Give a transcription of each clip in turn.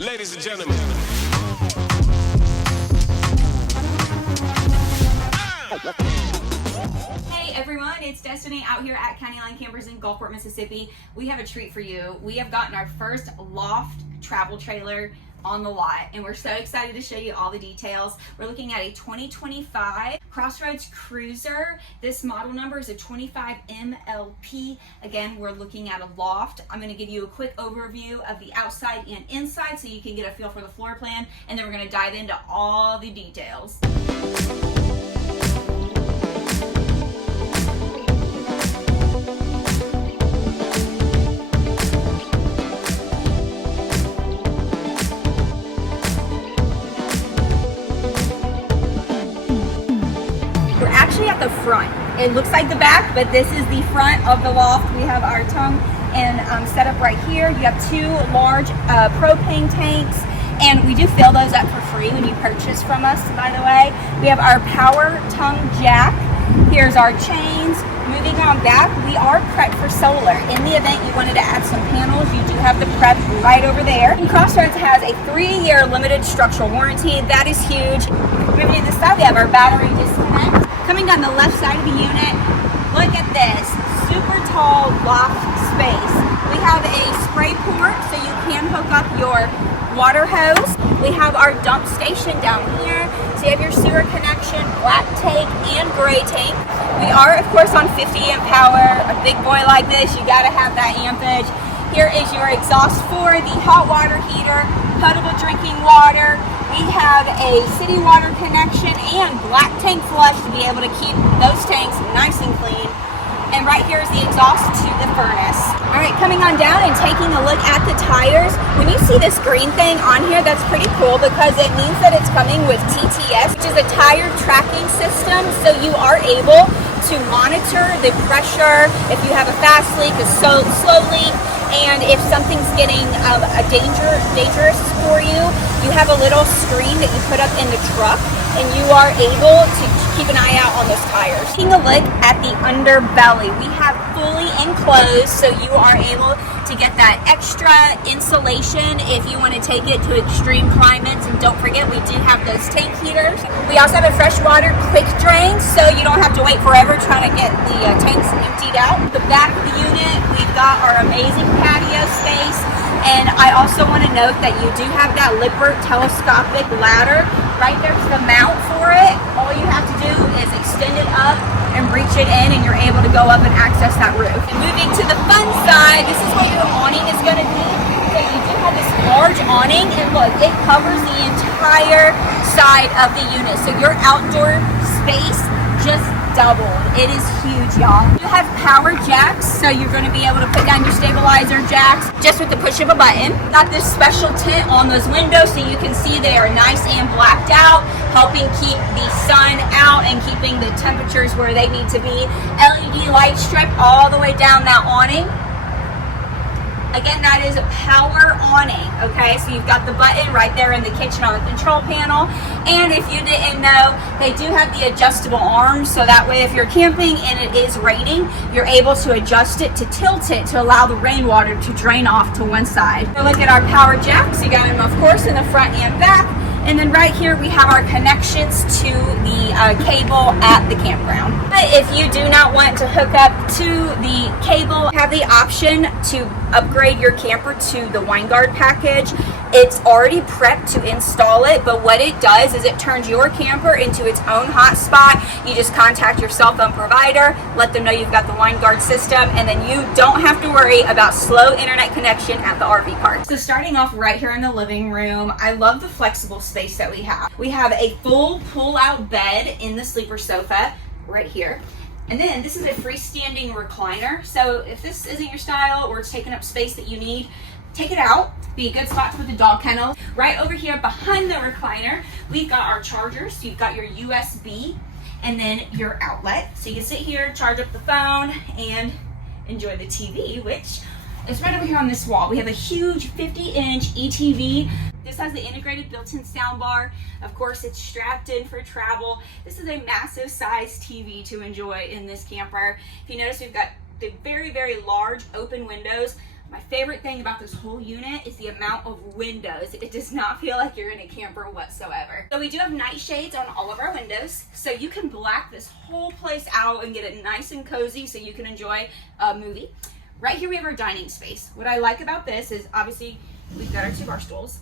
Ladies and gentlemen. Hey everyone, it's Destiny out here at County Line Campers in Gulfport, Mississippi. We have a treat for you. We have gotten our first loft travel trailer on the lot and we're so excited to show you all the details. We're looking at a 2025 Crossroads Cruiser. This model number is a 25 MLP. Again, we're looking at a loft. I'm going to give you a quick overview of the outside and inside so you can get a feel for the floor plan, and then we're going to dive into all the details. At the front. It looks like the back, but this is the front of the loft. We have our tongue and set up right here. You have two large propane tanks, and we do fill those up for free when you purchase from us, by the way. We have our power tongue jack. Here's our chains. Moving on back, we are prepped for solar. In the event you wanted to add some panels, you do have the prep right over there. And Crossroads has a 3-year limited structural warranty. That is huge. Moving to the side, we have our battery disconnect. Coming down the left side of the unit, look at this super tall loft space. We have a spray port so you can hook up your water hose. We have our dump station down here. So you have your sewer connection, black tank and gray tank. We are of course on 50 amp power. A big boy like this, you gotta have that ampage. Here is your exhaust for the hot water heater, potable drinking water. We have a city water connection and black tank flush to be able to keep those tanks nice and clean. And right here is the exhaust to the furnace. All right, coming on down and taking a look at the tires. When you see this green thing on here, that's pretty cool because it means that it's coming with TTS, which is a tire tracking system. So you are able to monitor the pressure if you have a fast leak, a slow leak, and if something's getting dangerous for you, you have a little screen that you put up in the truck and you are able to keep an eye out on those tires. Taking a look at the underbelly, we have fully enclosed so you are able to get that extra insulation if you want to take it to extreme climates. And don't forget, we do have those tank heaters. We also have a freshwater quick drain so you don't have to wait forever trying to get the tanks emptied out. The back of the unit, we've got our amazing patio space. And I also want to note that you do have that Lippert telescopic ladder right there to the mount for it. All you have to do is extend it up and reach it in and you're able to go up and access that roof. And moving to the fun side, this is what your awning is going to be. So you do have this large awning and look, it covers the entire side of the unit. So your outdoor space just doubled. It is huge, y'all. You have power jacks, so you're going to be able to put down your stabilizer jacks just with the push of a button. Got this special tint on those windows so you can see they are nice and blacked out, helping keep the sun out and keeping the temperatures where they need to be. LED light strip all the way down that awning. Again, that is a power awning, okay? So you've got the button right there in the kitchen on the control panel. And if you didn't know, they do have the adjustable arms, so that way if you're camping and it is raining, you're able to adjust it to tilt it to allow the rainwater to drain off to one side. So look at our power jacks. You got them, of course, in the front and back. And then right here we have our connections to the cable at the campground. But if you do not want to hook up to the cable, have the option to upgrade your camper to the WineGuard package. It's already prepped to install it, but what it does is it turns your camper into its own hotspot. You just contact your cell phone provider, let them know you've got the WineGuard system, and then you don't have to worry about slow internet connection at the RV park. So starting off right here in the living room, I love the flexible space that we have. We have a full pull-out bed in the sleeper sofa right here. And then this is a freestanding recliner. So if this isn't your style or it's taking up space that you need, take it out. Be a good spot to put the dog kennel. Right over here behind the recliner, we've got our chargers. So you've got your USB and then your outlet. So you can sit here, charge up the phone, and enjoy the TV, which is right over here on this wall. We have a huge 50-inch ETV. This has the integrated built-in soundbar. Of course, it's strapped in for travel. This is a massive size TV to enjoy in this camper. If you notice, we've got the very, very large open windows. My favorite thing about this whole unit is the amount of windows. It does not feel like you're in a camper whatsoever. So we do have night shades on all of our windows, so you can black this whole place out and get it nice and cozy so you can enjoy a movie. Right here we have our dining space. What I like about this is obviously we've got our 2 bar stools,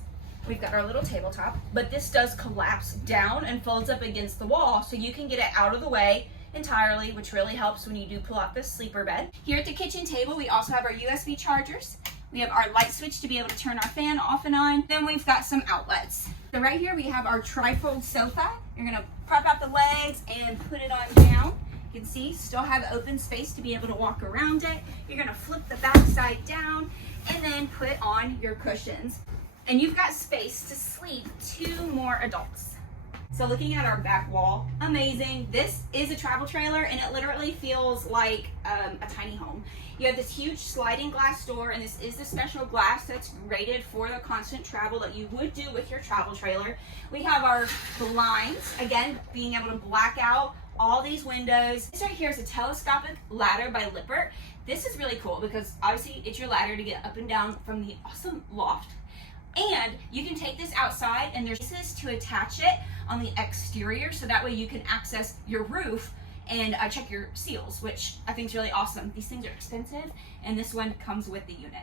we've got our little tabletop, but this does collapse down and folds up against the wall so you can get it out of the way entirely, which really helps when you do pull out this sleeper bed. Here at the kitchen table, we also have our USB chargers. We have our light switch to be able to turn our fan off and on. Then we've got some outlets. So right here we have our trifold sofa. You're gonna prop out the legs and put it on down. You can see, still have open space to be able to walk around it. You're gonna flip the back side down and then put on your cushions. And you've got space to sleep 2 more adults. So looking at our back wall, amazing. This is a travel trailer and it literally feels like a tiny home. You have this huge sliding glass door, and this is the special glass that's rated for the constant travel that you would do with your travel trailer. We have our blinds, again, being able to black out all these windows. This right here is a telescopic ladder by Lippert. This is really cool because obviously it's your ladder to get up and down from the awesome loft. And you can take this outside and there's pieces to attach it on the exterior so that way you can access your roof and check your seals, which I think is really awesome. These things are expensive and this one comes with the unit.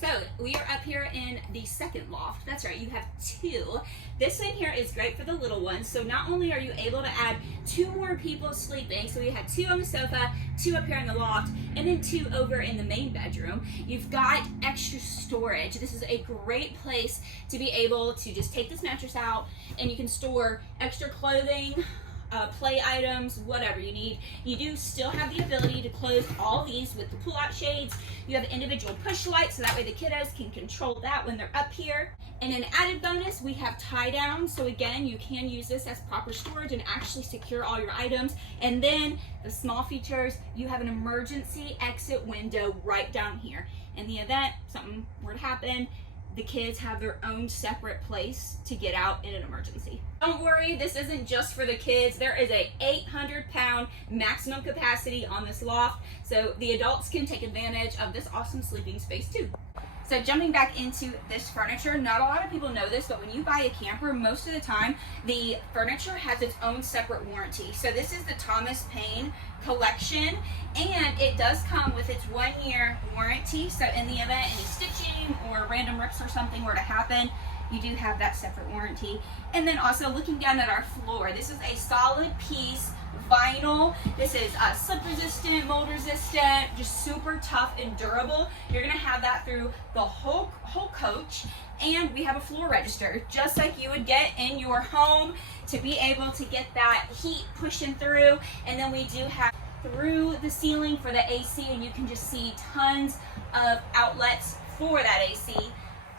So we are up here in the second loft. That's right, you have 2. This in here is great for the little ones. So not only are you able to add 2 more people sleeping, so we had 2 on the sofa, 2 up here in the loft, and then 2 over in the main bedroom. You've got extra storage. This is a great place to be able to just take this mattress out and you can store extra clothing, play items, whatever you need. You do still have the ability to close all these with the pull-out shades. You have individual push lights so that way the kiddos can control that when they're up here. And an added bonus, we have tie down. So again, you can use this as proper storage and actually secure all your items. And then the small features, you have an emergency exit window right down here. In the event something were to happen, the kids have their own separate place to get out in an emergency. Don't worry, this isn't just for the kids. There is a 800-pound maximum capacity on this loft, so the adults can take advantage of this awesome sleeping space too. So jumping back into this furniture, not a lot of people know this, but when you buy a camper, most of the time, the furniture has its own separate warranty. So this is the Thomas Paine collection, and it does come with its 1-year warranty. So in the event any stitching or random rips or something were to happen, you do have that separate warranty. And then also looking down at our floor, this is a solid piece vinyl. This is slip resistant, mold resistant, just super tough and durable. You're gonna have that through the whole coach. And we have a floor register, just like you would get in your home, to be able to get that heat pushing through. And then we do have through the ceiling for the AC, and you can just see tons of outlets for that AC.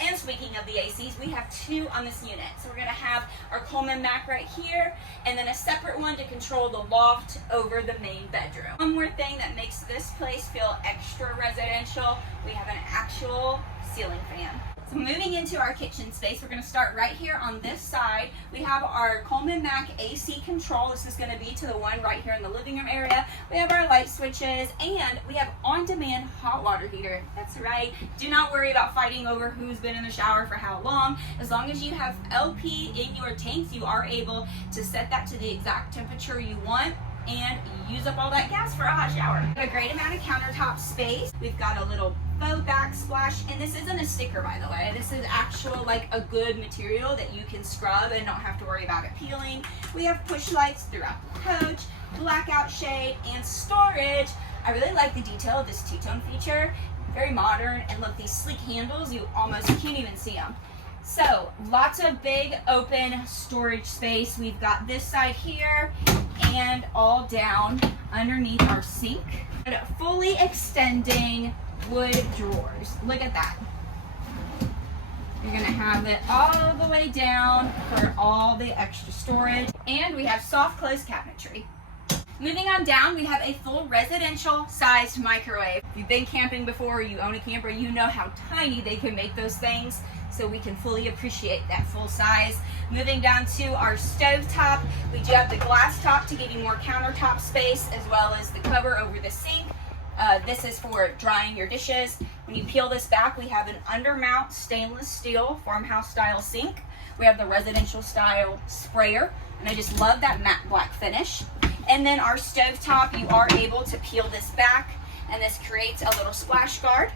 And speaking of the ACs, we have 2 on this unit. So we're gonna have our Coleman Mac right here, and then a separate one to control the loft over the main bedroom. One more thing that makes this place feel extra residential, we have an actual ceiling fan. So moving into our kitchen space, we're gonna start right here on this side. We have our Coleman Mac AC control. This is gonna be to the one right here in the living room area. We have our light switches, and we have on-demand hot water heater. That's right. Do not worry about fighting over who's been in the shower for how long. As long as you have LP in your tanks, you are able to set that to the exact temperature you want and use up all that gas for a hot shower. We have a great amount of countertop space. We've got a little faux backsplash, and this isn't a sticker, by the way. This is actual, like, a good material that you can scrub and don't have to worry about it peeling. We have push lights throughout the coach, blackout shade, and storage. I really like the detail of this two-tone feature. Very modern, and look, these sleek handles, you almost can't even see them. So lots of big open storage space. We've got this side here and all down underneath our sink. And fully extending wood drawers. Look at that. You're gonna have it all the way down for all the extra storage. And we have soft close cabinetry. Moving on down, we have a full residential sized microwave. If you've been camping before or you own a camper, you know how tiny they can make those things. So we can fully appreciate that full size. Moving down to our stove top, we do have the glass top to give you more countertop space, as well as the cover over the sink. This is for drying your dishes. When you peel this back, we have an undermount stainless steel farmhouse style sink. We have the residential style sprayer, and I just love that matte black finish. And then our stovetop, you are able to peel this back, and this creates a little splash guard.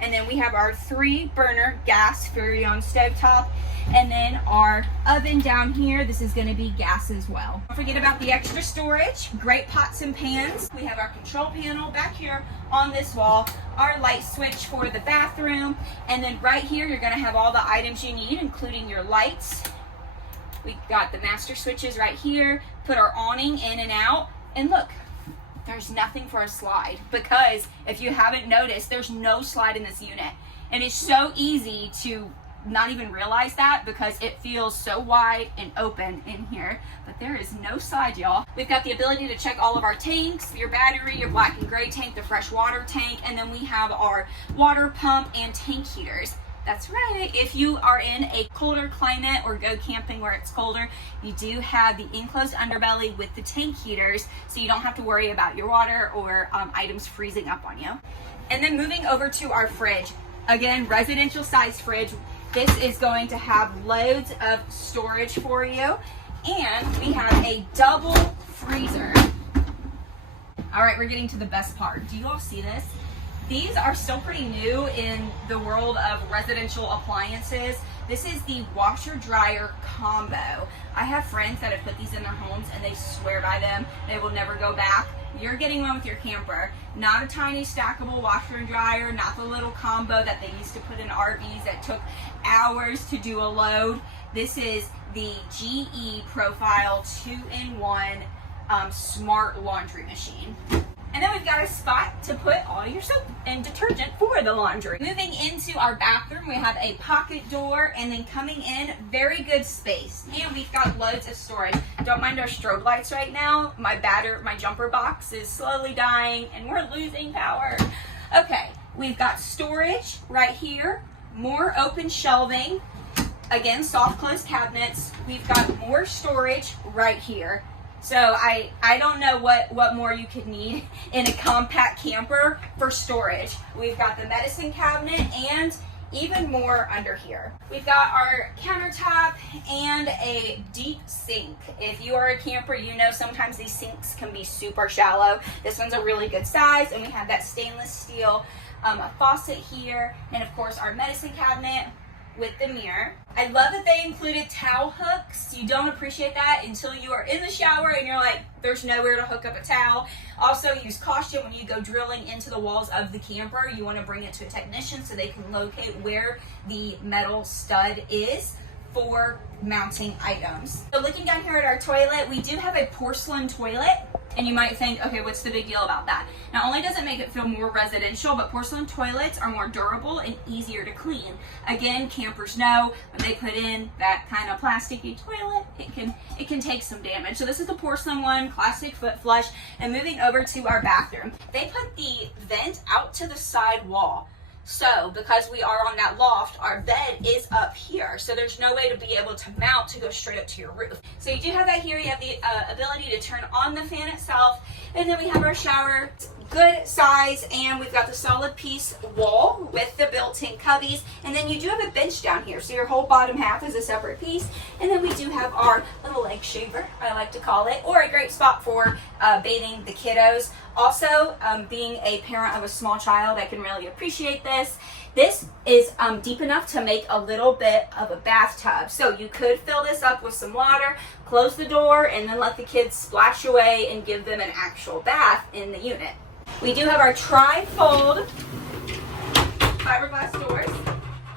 And then we have our 3-burner gas Furrion stovetop. And then our oven down here, this is gonna be gas as well. Don't forget about the extra storage, great pots and pans. We have our control panel back here on this wall, our light switch for the bathroom. And then right here, you're gonna have all the items you need, including your lights. We got the master switches right here, put our awning in and out. And look, there's nothing for a slide, because if you haven't noticed, there's no slide in this unit. And it's so easy to not even realize that, because it feels so wide and open in here, but there is no slide, y'all. We've got the ability to check all of our tanks, your battery, your black and gray tank, the fresh water tank, and then we have our water pump and tank heaters. That's right. If you are in a colder climate or go camping where it's colder, you do have the enclosed underbelly with the tank heaters, so you don't have to worry about your water or items freezing up on you. And then moving over to our fridge. Again, residential size fridge. This is going to have loads of storage for you. And we have a double freezer. All right, we're getting to the best part. Do you all see this? These are still pretty new in the world of residential appliances. This is the washer dryer combo. I have friends that have put these in their homes and they swear by them. They will never go back. You're getting one with your camper. Not a tiny stackable washer and dryer, not the little combo that they used to put in RVs that took hours to do a load. This is the GE Profile 2-in-1 smart laundry machine. And then we've got a spot to put all your soap and detergent for the laundry. Moving into our bathroom, we have a pocket door, and then coming in, very good space. And we've got loads of storage. Don't mind our strobe lights right now. My jumper box is slowly dying and we're losing power. Okay, we've got storage right here, more open shelving. Again, soft close cabinets. We've got more storage right here. So I don't know what more you could need in a compact camper for storage. We've got the medicine cabinet and even more under here. We've got our countertop and a deep sink. If you are a camper, you know sometimes these sinks can be super shallow. This one's a really good size, and we have that stainless steel a faucet here, and of course our medicine cabinet with the mirror. I love that they included towel hooks. You don't appreciate that until you are in the shower and you're like, there's nowhere to hook up a towel. Also, use caution when you go drilling into the walls of the camper. You want to bring it to a technician so they can locate where the metal stud is for mounting items. So looking down here at our toilet, we do have a porcelain toilet. And you might think, okay, what's the big deal about that? Not only does it make it feel more residential, but porcelain toilets are more durable and easier to clean. Again, campers know when they put in that kind of plasticky toilet, it can take some damage. So this is the porcelain one, classic foot flush. And moving over to our bathroom, they put the vent out to the side wall. So because we are on that loft, our bed is up here. So there's no way to be able to mount to go straight up to your roof. So you do have that here. You have the ability to turn on the fan itself. And then we have our shower. Good size, and we've got the solid piece wall with the built-in cubbies, and then you do have a bench down here, so your whole bottom half is a separate piece. And then we do have our little leg shaver, I like to call it, or a great spot for bathing the kiddos. Also, being a parent of a small child, I can really appreciate this. This is deep enough to make a little bit of a bathtub. So you could fill this up with some water, close the door, and then let the kids splash away and give them an actual bath in the unit. We do have our tri-fold fiberglass doors.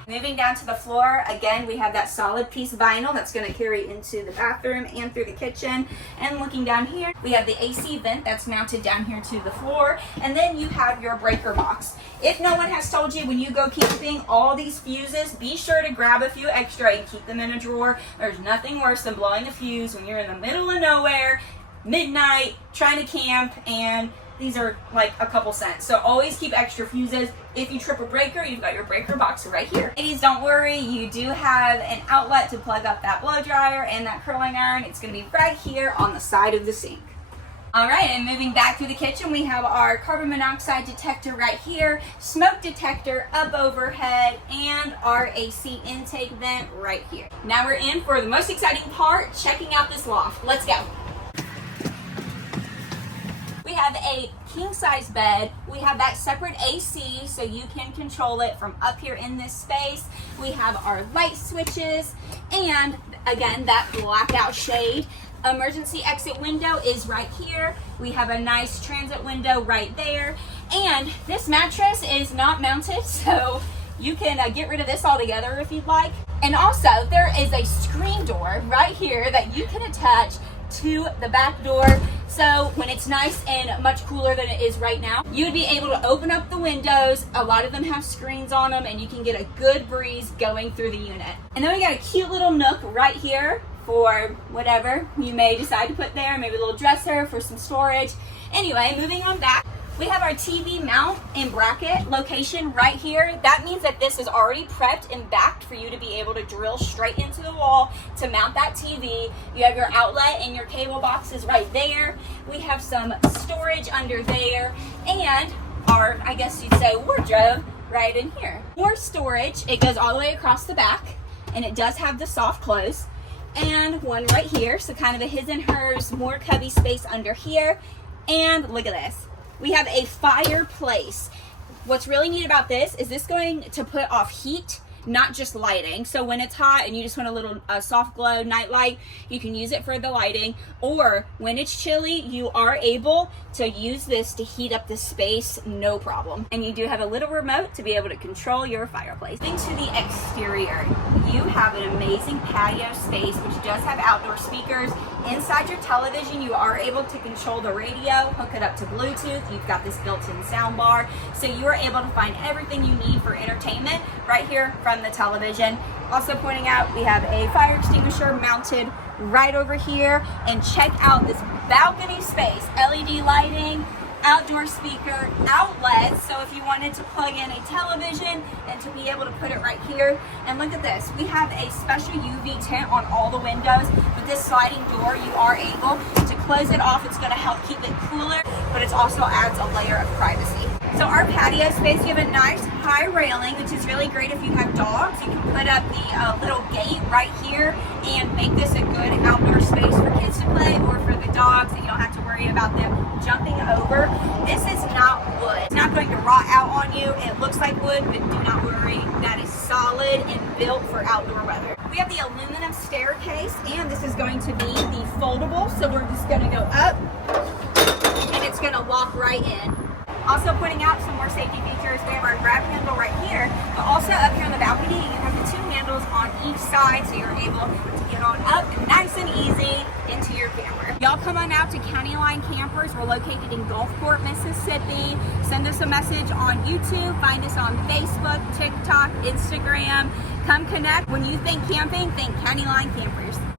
Moving down to the floor, again, we have that solid piece vinyl that's going to carry into the bathroom and through the kitchen. And looking down here, we have the AC vent that's mounted down here to the floor. And then you have your breaker box. If no one has told you when you go camping, all these fuses, be sure to grab a few extra and keep them in a drawer. There's nothing worse than blowing a fuse when you're in the middle of nowhere, midnight, trying to camp, and these are like a couple cents. So always keep extra fuses. If you trip a breaker, you've got your breaker box right here. Ladies, don't worry. You do have an outlet to plug up that blow dryer and that curling iron. It's going to be right here on the side of the sink. All right, and moving back to the kitchen, we have our carbon monoxide detector right here, smoke detector up overhead, and our AC intake vent right here. Now we're in for the most exciting part, checking out this loft. Let's go. We have a king size bed. We have that separate AC so you can control it from up here in this space. We have our light switches and again, that blackout shade. Emergency exit window is right here. We have a nice transit window right there. And this mattress is not mounted, so you can get rid of this altogether if you'd like. And also there is a screen door right here that you can attach to the back door. So when it's nice and much cooler than it is right now, you would be able to open up the windows. A lot of them have screens on them and you can get a good breeze going through the unit. And then we got a cute little nook right here for whatever you may decide to put there, maybe a little dresser for some storage. Anyway, moving on back, we have our TV mount and bracket location right here. That means that this is already prepped and backed for you to be able to drill straight into the wall to mount that TV. You have your outlet and your cable boxes right there. We have some storage under there and our, I guess you'd say, wardrobe right in here. More storage, it goes all the way across the back and it does have the soft close. And one right here, so kind of a his and hers, more cubby space under here. And look at this, we have a fireplace. What's really neat about this is this going to put off heat, not just lighting. So when it's hot and you just want a little soft glow night light, you can use it for the lighting. Or when it's chilly, you are able to use this to heat up the space, no problem. And you do have a little remote to be able to control your fireplace. Into the exterior, you have an amazing patio space, which does have outdoor speakers. Inside your television, you are able to control the radio, hook it up to Bluetooth. You've got this built-in sound bar. So you are able to find everything you need for entertainment right here from the television. Also pointing out, we have a fire extinguisher mounted right over here. And check out this balcony space, LED lighting, outdoor speaker, outlets. So if you wanted to plug in a television and to be able to put it right here. And look at this, we have a special UV tint on all the windows. With this sliding door, you are able to close it off. It's gonna help keep it cooler, but it also adds a layer of privacy. So our patio space, you have a nice high railing, which is really great if you have dogs. You can put up the little gate right here and make this a good outdoor space for kids to play or for the dogs, that you don't have to worry about them jumping over. This is not wood. It's not going to rot out on you. It looks like wood, but do not worry. That is solid and built for outdoor weather. We have the aluminum staircase, and this is going to be the foldable. So we're just going to go up, and it's going to lock right in. Also pointing out some more safety features, we have our grab handle right here, but also up here on the balcony, you have the two handles on each side, so you're able to get on up nice and easy into your camper. Y'all come on out to County Line Campers. We're located in Gulfport, Mississippi. Send us a message on YouTube, find us on Facebook, TikTok, Instagram. Come connect. When you think camping, think County Line Campers.